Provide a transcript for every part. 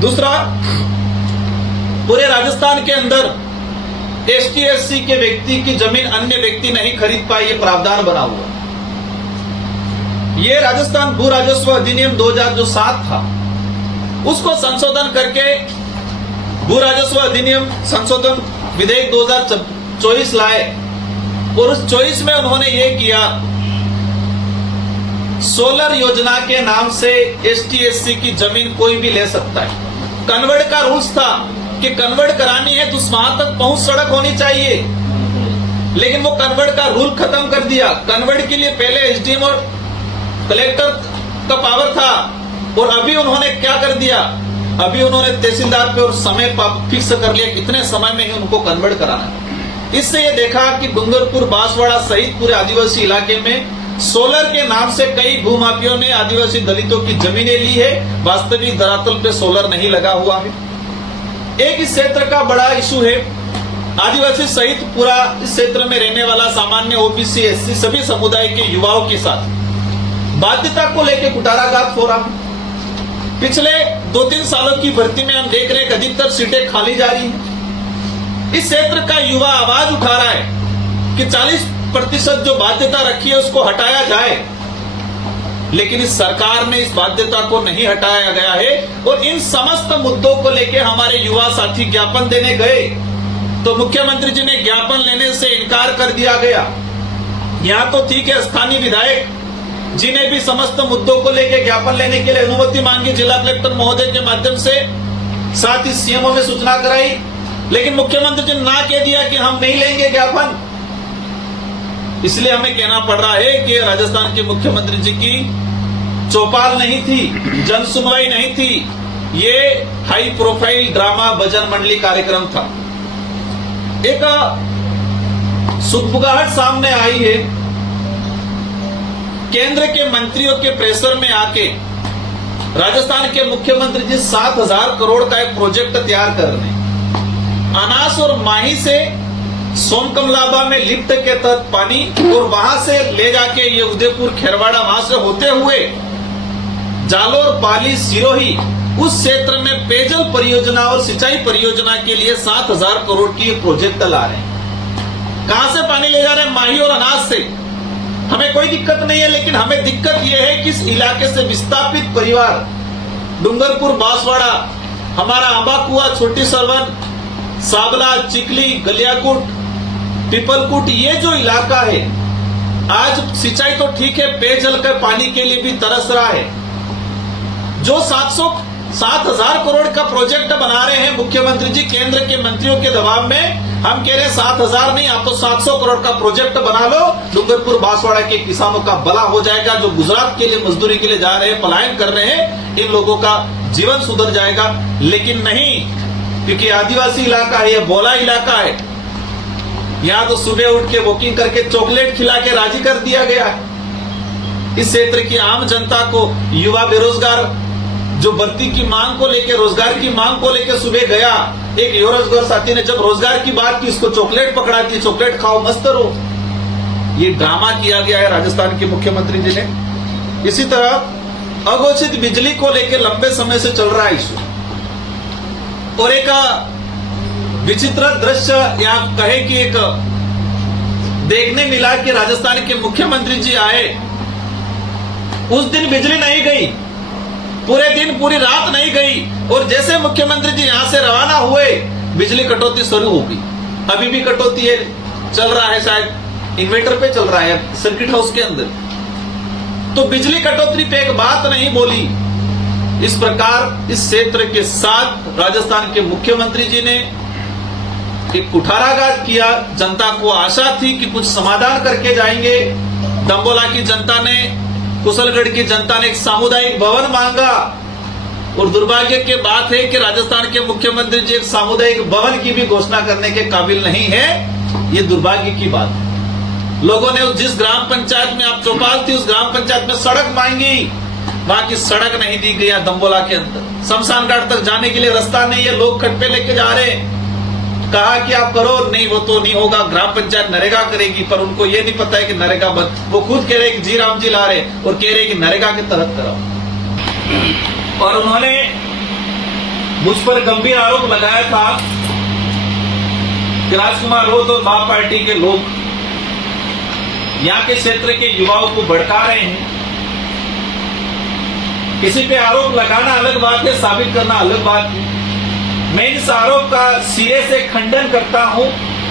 दूसरा, पूरे राजस्थान के अंदर एसटी एससी के व्यक्ति की जमीन अन्य व्यक्ति नहीं खरीद पाए, ये प्रावधान बना हुआ। ये राजस्थान भू राजस्व अधिनियम 2007 था, उसको संशोधन करके भू राजस्व अधिनियम संशोधन विधेयक 2024 लाए और उस 24 में उन्होंने ये किया, सोलर योजना के नाम से एसटी एससी की जमीन कोई भी ले सकता है। कन्वर्ट का रूल्स था कि कन्वर्ट करानी है तो वहां तक पहुंच सड़क होनी चाहिए, लेकिन वो कन्वर्ट का रूल खत्म कर दिया। कन्वर्ट के लिए पहले एसडीएम और कलेक्टर का पावर था, और अभी उन्होंने क्या कर दिया, अभी उन्होंने तहसीलदार पे और समय फिक्स कर लिया, कितने समय में ही उनको कन्वर्ट कराना है। इससे ये देखा कि डूंगरपुर, बांसवाड़ा सहित पूरे आदिवासी इलाके में सोलर के नाम से कई भूमाफियों ने आदिवासी दलितों की जमीनें ली है, वास्तविक धरातल पे सोलर नहीं लगा हुआ है। एक इस क्षेत्र का बड़ा इशू है, आदिवासी सहित पूरा इस क्षेत्र में रहने वाला सामान्य ओबीसी एससी सभी समुदाय के युवाओं के साथ बाध्यता को लेकर कुटाराघात हो रहा। पिछले 2-3 सालों की भर्ती में हम देख रहे हैं कि अधिकतर सीटें खाली जा रही हैं। इस क्षेत्र का युवा आवाज उठा रहा है कि 40% जो बाध्यता रखी है उसको हटाया जाए, लेकिन इस सरकार ने इस बाध्यता को नहीं हटाया गया है। और इन समस्त मुद्दों को लेकर हमारे युवा साथी ज्ञापन देने गए तो मुख्यमंत्री जी ने ज्ञापन लेने से इनकार कर दिया गया। यहां तो ठीक है, स्थानीय विधायक जी ने भी समस्त मुद्दों को लेकर ज्ञापन लेने के लिए अनुमति मांगी जिला कलेक्टर महोदय के माध्यम से, साथ ही सीएमओ में सूचना कराई, लेकिन मुख्यमंत्री जी ने ना कह दिया कि हम नहीं लेंगे ज्ञापन। इसलिए हमें कहना पड़ रहा है कि राजस्थान के मुख्यमंत्री जी की चौपाल नहीं थी, जन सुनवाई नहीं थी, ये हाई प्रोफाइल ड्रामा भजन मंडली कार्यक्रम था। एक सुगबुगाहट सामने आई है, केंद्र के मंत्रियों के प्रेशर में आके राजस्थान के मुख्यमंत्री जी 7,000 करोड़ का एक प्रोजेक्ट तैयार कर रहे हैं। अनास और माही से सोमकमलाबा में लिफ्ट के तहत पानी, और वहां से ले जाके ये उदयपुर, खेरवाड़ा, वहां से होते हुए जालोर, पाली, सिरोही, उस क्षेत्र में पेयजल परियोजना और सिंचाई परियोजना के लिए 7,000 करोड़ की प्रोजेक्ट ला रहे हैं। कहां से पानी ले जा रहे हैं? माही और अनाज से। हमें कोई दिक्कत नहीं है, लेकिन हमें दिक्कत यह है कि इस इलाके से विस्थापित परिवार, डूंगरपुर, बांसवाड़ा, हमारा आंबाकुआ, छोटी सरवन, साबला, चिकली, गलियाकुट, पिपलकुट, ये जो इलाका है आज सिंचाई तो ठीक है, पेयजल के पानी के लिए भी तरस रहा है। जो 7,000 करोड़ का प्रोजेक्ट बना रहे हैं मुख्यमंत्री जी केंद्र के मंत्रियों के दबाव में, हम कह रहे हैं 7,000 नहीं, आप तो 700 करोड़ का प्रोजेक्ट बना लो, डूंगरपुर, बांसवाड़ा के किसानों का भला हो जाएगा। जो गुजरात के लिए मजदूरी के लिए जा रहे हैं, पलायन कर रहे हैं, इन लोगों का जीवन सुधर जाएगा। लेकिन नहीं, क्योंकि आदिवासी इलाका है, यह बोला इलाका है, यहां तो सुबह उठ के वॉकिंग करके चॉकलेट खिला के राजी कर दिया गया है। इस क्षेत्र की आम जनता को, युवा बेरोजगार जो भर्ती की मांग को लेकर, रोजगार की मांग को लेकर सुबह गया, एक बेरोजगार साथी ने जब रोजगार की बात की, इसको चॉकलेट पकड़ा दी, चॉकलेट खाओ मस्त रहो। ये ड्रामा किया गया है राजस्थान के मुख्यमंत्री जी ने। इसी तरह अघोषित बिजली को लेकर लंबे समय से चल रहा है इशू, और एक विचित्र दृश्य यहाँ कहे कि एक देखने मिला कि राजस्थान के मुख्यमंत्री जी आए, उस दिन बिजली नहीं गई, पूरे दिन पूरी रात नहीं गई, और जैसे मुख्यमंत्री जी यहां से रवाना हुए बिजली कटौती शुरू हो गई। अभी भी कटौती है, चल रहा है, शायद इन्वर्टर पे चल रहा है सर्किट हाउस के अंदर। तो बिजली कटौती पे एक बात नहीं बोली। इस प्रकार इस क्षेत्र के साथ राजस्थान के मुख्यमंत्री जी ने एक कुठाराघात किया। जनता को आशा थी कि कुछ समाधान करके जाएंगे। दंबोला की जनता ने, कुशलगढ़ की जनता ने एक सामुदायिक भवन मांगा, और दुर्भाग्य की बात है कि राजस्थान के मुख्यमंत्री जी एक सामुदायिक भवन की भी घोषणा करने के काबिल नहीं है। ये दुर्भाग्य की बात है। लोगों ने जिस ग्राम पंचायत में आप चौपाल थी, उस ग्राम पंचायत में सड़क मांगी, वहां की सड़क नहीं दी गई। दंबोला के अंदर शमशान घाट तक जाने के लिए रास्ता नहीं है, लोग खड्डे लेके जा रहे हैं। कहा कि आप करो, नहीं वो तो नहीं होगा, ग्राम पंचायत नरेगा करेगी, पर उनको ये नहीं पता है कि नरेगा वो खुद कह रहे कि जी राम जी ला रहे और कह रहे कि नरेगा के तहत कराओ। और उन्होंने मुझ पर गंभीर आरोप लगाया था कि राजकुमार राउत और आप पार्टी के लोग यहाँ के क्षेत्र के युवाओं को भड़का रहे हैं। किसी पे आरोप लगाना अलग बात है, साबित करना अलग बात है। मैं इस आरोप का सिरे से खंडन करता हूं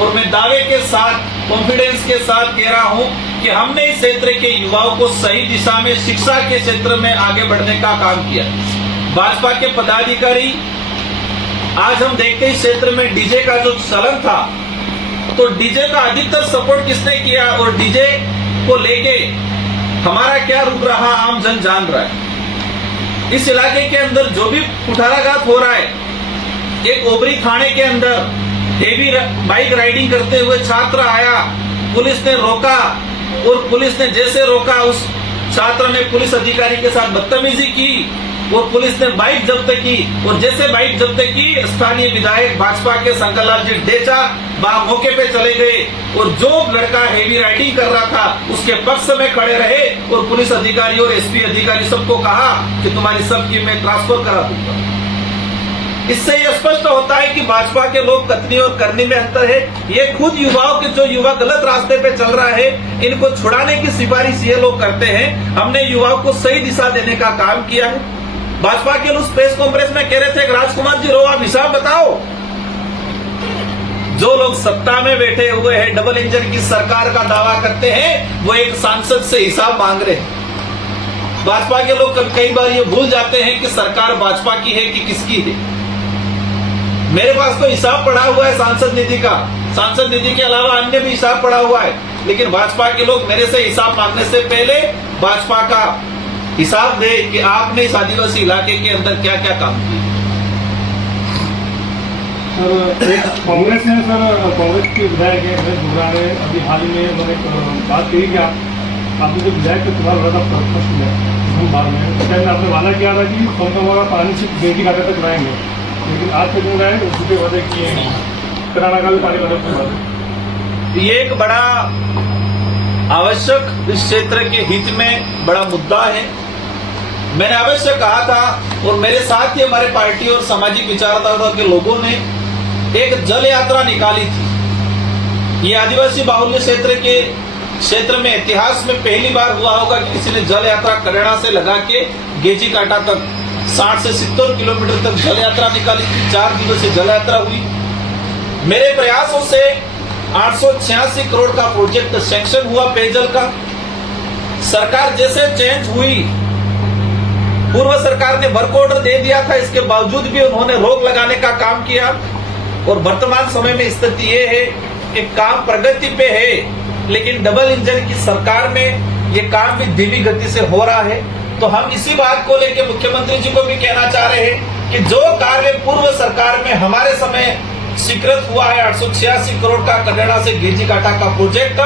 और मैं दावे के साथ, कॉन्फिडेंस के साथ कह रहा हूं कि हमने इस क्षेत्र के युवाओं को सही दिशा में शिक्षा के क्षेत्र में आगे बढ़ने का काम किया। भाजपा के पदाधिकारी, आज हम देखते हैं इस क्षेत्र में डीजे का जो चलन था, तो डीजे का अधिकतर सपोर्ट किसने किया और डीजे को लेके हमारा क्या रुख रहा आम जन जान रहा है। इस इलाके के अंदर जो भी कुठाराघात हो रहा है, एक ओबरी थाने के अंदर हेवी बाइक राइडिंग करते हुए छात्र आया, पुलिस ने रोका और पुलिस ने जैसे रोका उस छात्र ने पुलिस अधिकारी के साथ बदतमीजी की और पुलिस ने बाइक जब्त की और जैसे बाइक जब्त की, स्थानीय विधायक भाजपा के शंकरलाल जी डेचा मौके पे चले गए और जो लड़का हेवी राइडिंग कर रहा था उसके पक्ष में खड़े रहे और पुलिस अधिकारी और एसपी अधिकारी सबको कहा कि तुम्हारी सबकी मैं ट्रांसफर करा दूंगा। इससे यह स्पष्ट होता है कि भाजपा के लोग कथनी और करनी में अंतर है। ये खुद युवाओं के, जो युवा गलत रास्ते पे चल रहा है, इनको छुड़ाने की सिफारिश ये लोग करते हैं। हमने युवाओं को सही दिशा देने का काम किया है। भाजपा के उस प्रेस कॉन्फ्रेंस में कह रहे थे कि राजकुमार जी रो, आप हिसाब बताओ। जो लोग सत्ता में बैठे हुए हैं, डबल इंजन की सरकार का दावा करते हैं, वो एक सांसद से हिसाब मांग रहे हैं। भाजपा के लोग कई बार ये भूल जाते हैं कि सरकार भाजपा की है कि किसकी है। मेरे पास तो हिसाब पड़ा हुआ है सांसद निधि का, सांसद निधि के अलावा अन्य भी हिसाब पड़ा हुआ है, लेकिन भाजपा के लोग मेरे से हिसाब मांगने से पहले भाजपा का हिसाब दे कि आपने इस आदिवासी इलाके के अंदर क्या क्या काम किया। सर, कांग्रेस ने कांग्रेस के विधायक ने अभी हाल ही में उन्होंने बात कही कि आपने जो विधायक का चुनाव लड़ा था बार में, तो आपने वादा किया था कि सोनकमा का पानी सिर्फ बेटी घाटे तक लाएंगे, लेकिन आज तक नहीं लाए, उसके वादे किए हैं। कराना का भी पानी वाले के बाद ये एक बड़ा आवश्यक, इस क्षेत्र के हित में बड़ा मुद्दा है। मैंने अवश्य कहा था और मेरे साथ ही हमारे पार्टी और सामाजिक विचारधारा के लोगों ने एक जल यात्रा निकाली थी। ये आदिवासी बाहुल्य क्षेत्र में इतिहास में पहली बार हुआ होगा कि किसी ने जल यात्रा करेड़ा से लगा के गेजी काटा तक 60 से 70 किलोमीटर तक जल यात्रा निकाली थी। 4 दिवसीय जल यात्रा हुई। मेरे प्रयासों से 886 करोड़ का प्रोजेक्ट सैंक्शन हुआ पेयजल का। सरकार जैसे चेंज हुई, पूर्व सरकार ने वर्क ऑर्डर दे दिया था, इसके बावजूद भी उन्होंने रोक लगाने का काम किया और वर्तमान समय में स्थिति ये है कि काम प्रगति पे है, लेकिन डबल इंजन की सरकार में ये काम भी धीमी गति से हो रहा है। तो हम इसी बात को लेकर मुख्यमंत्री जी को भी कहना चाह रहे हैं कि जो कार्य पूर्व सरकार में हमारे समय स्वीकृत हुआ है 886 करोड़ का कनेडा से गेजी काटा का प्रोजेक्ट,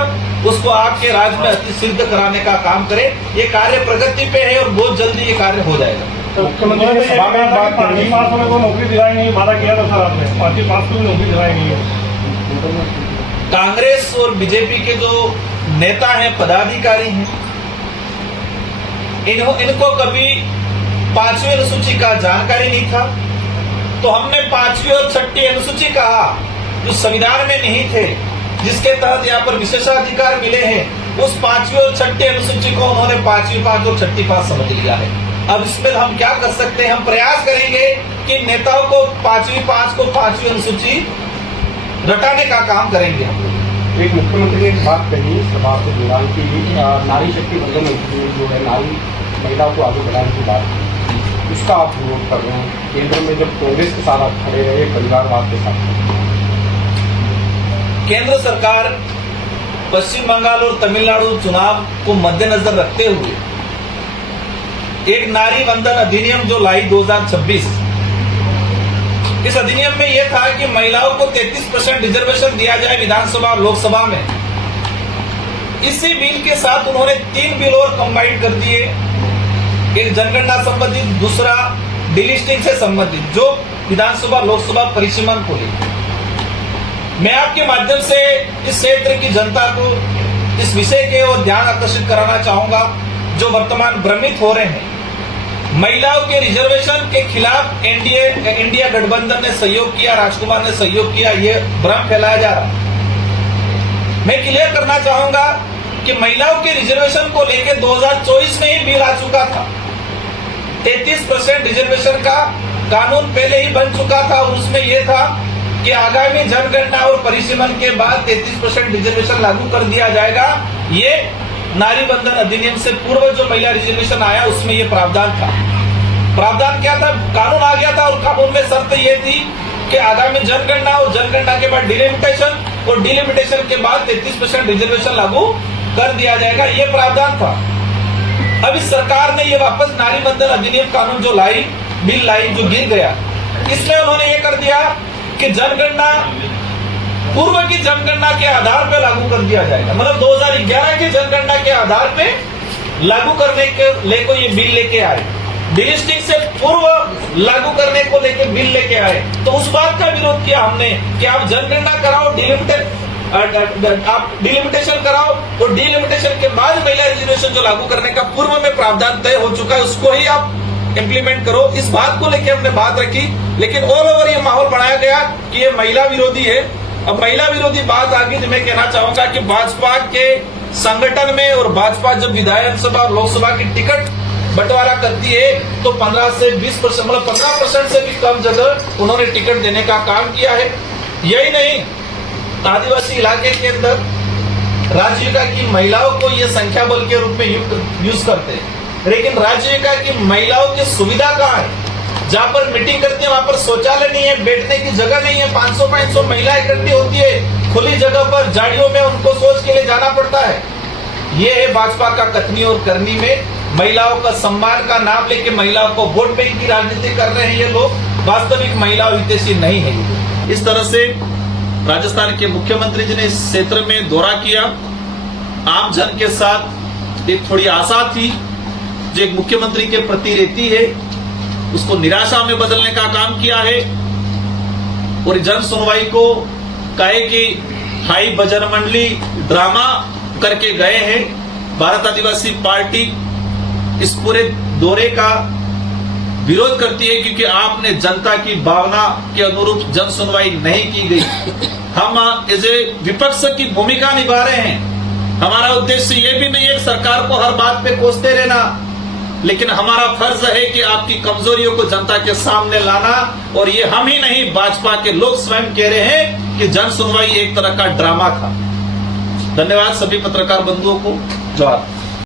उसको आपके राज्य में अति सिद्ध कराने का काम करें। ये कार्य प्रगति पे है और बहुत जल्दी ये कार्य हो जाएगा। तो मुख्यमंत्री ने सभा में बात पांचवी पास होने को नौकरी दिलाएंगे, वादा किया था सर आपने, पांचवी पास को भी नौकरी दिलाएंगे। कांग्रेस और बीजेपी के जो नेता हैं, पदाधिकारी हैं, इनको कभी 5वीं अनुसूची का जानकारी नहीं था। तो हमने 5वीं और 6ठी अनुसूची कहा, जो संविधान में नहीं थे, जिसके तहत यहाँ पर विशेषाधिकार मिले हैं, उस 5वीं और 6ठी अनुसूची को उन्होंने 5वीं पास और 6ठी पास समझ लिया है। अब इसमें हम क्या कर सकते हैं? हम प्रयास करेंगे कि नेताओं को 5वीं पास को 5वीं अनुसूची रटाने का काम करेंगे हम लोग। एक मुख्यमंत्री ने एक बात कही सभा के दौरान की नारी शक्ति बंधन जो है, नारी महिलाओं को आगे बढ़ाने की बात, उसका आप विरोध कर रहे हैं। केंद्र में जब कांग्रेस के साथ आप खड़े रहे, परिवारवाद के साथ, केंद्र सरकार पश्चिम बंगाल और तमिलनाडु चुनाव को मद्देनजर रखते हुए एक नारी वंदन अधिनियम जो लाई 2026, इस अधिनियम में यह था कि महिलाओं को 33% रिजर्वेशन दिया जाए विधानसभा और लोकसभा में। इसी बिल के साथ उन्होंने 3 बिल और कंबाइन कर दिए, एक जनगणना संबंधित, दूसरा डिलिस्टिंग से संबंधित, जो विधानसभा लोकसभा परिसीमन को लेकर। मैं आपके माध्यम से इस क्षेत्र की जनता को इस विषय के ओर ध्यान आकर्षित कराना चाहूंगा, जो वर्तमान भ्रमित हो रहे हैं महिलाओं के रिजर्वेशन के खिलाफ इंडिया गठबंधन ने सहयोग किया, राजकुमार ने सहयोग किया, ये भ्रम फैलाया जा रहा है। मैं क्लियर करना चाहूंगा कि महिलाओं के रिजर्वेशन को लेकर 2024 में ही बिल आ चुका था। 33% रिजर्वेशन का कानून पहले ही बन चुका था और उसमें यह था कि आगामी जनगणना और परिसीमन के बाद 33% रिजर्वेशन लागू कर दिया जाएगा। ये नारी बंधन अधिनियम से पूर्व जो महिला रिजर्वेशन आया उसमें ये प्रावधान था। प्रावधान क्या था? कानून आ गया था और कानून में शर्त ये थी कि आगामी जनगणना और जनगणना के बाद डिलिमिटेशन और डिलिमिटेशन के बाद 33% रिजर्वेशन लागू कर दिया जाएगा, ये प्रावधान था। अब इस सरकार ने ये वापस नारी बंधन अधिनियम कानून जो बिल लाई जो गिर गया, इसलिए उन्होंने ये कर दिया कि जनगणना पूर्व की जनगणना के आधार पर लागू कर दिया जाएगा। मतलब 2011 की जनगणना के आधार पे लागू करने के लेकर ये बिल लेके आए, डिलिस्टिंग से पूर्व लागू करने को लेकर बिल लेके आए। तो उस बात का विरोध किया हमने कि आप जनगणना कराओ, आप डिलिमिटेशन कराओ और डिलिमिटेशन के बाद महिला रिजर्वेशन जो लागू करने का पूर्व में प्रावधान तय हो चुका है उसको ही आप इंप्लीमेंट करो। इस बात को लेकर हमने बात रखी, लेकिन ऑल ओवर ये माहौल बनाया गया कि ये महिला विरोधी है। अब महिला विरोधी बात आगे तो मैं कहना चाहूंगा कि भाजपा के संगठन में और भाजपा जब विधानसभा और लोकसभा की टिकट बंटवारा करती है तो 15 से 20% मतलब 15% से भी कम जगह उन्होंने टिकट देने का काम किया है। यही नहीं, आदिवासी इलाके के अंदर राजीविका की महिलाओं को ये संख्या बल के रूप में यूज करते हैं, लेकिन राजीविका की महिलाओं की सुविधा कहाँ है? जहां पर मीटिंग करती है वहां पर शौचालय नहीं है, बैठने की जगह नहीं है, 500-500 महिला इकट्ठी होती है खुली जगह पर, झाड़ियों में उनको शौच के लिए जाना पड़ता है। ये है भाजपा का कथनी और करनी में महिलाओं का सम्मान का नाम लेके महिलाओं को वोट बैंक की राजनीति कर रहे हैं ये लोग, वास्तविक महिला हितैषी नहीं है। इस तरह से राजस्थान के मुख्यमंत्री जी ने इस क्षेत्र में दौरा किया, आम जन के साथ एक थोड़ी आशा थी जो एक मुख्यमंत्री के प्रति रहती है उसको निराशा में बदलने का काम किया है और जन सुनवाई को कहे कि हाई बजर मंडली ड्रामा करके गए हैं। भारत आदिवासी पार्टी इस पूरे दौरे का विरोध करती है क्योंकि आपने जनता की भावना के अनुरूप जन सुनवाई नहीं की गई। हम एज ए विपक्ष की भूमिका निभा रहे हैं। हमारा उद्देश्य ये भी नहीं है सरकार को हर बात पे कोसते रहना, लेकिन हमारा फर्ज है कि आपकी कमजोरियों को जनता के सामने लाना। और ये हम ही नहीं, भाजपा के लोग स्वयं कह रहे हैं कि जन सुनवाई एक तरह का ड्रामा था। धन्यवाद सभी पत्रकार बंधुओं को। जोहार।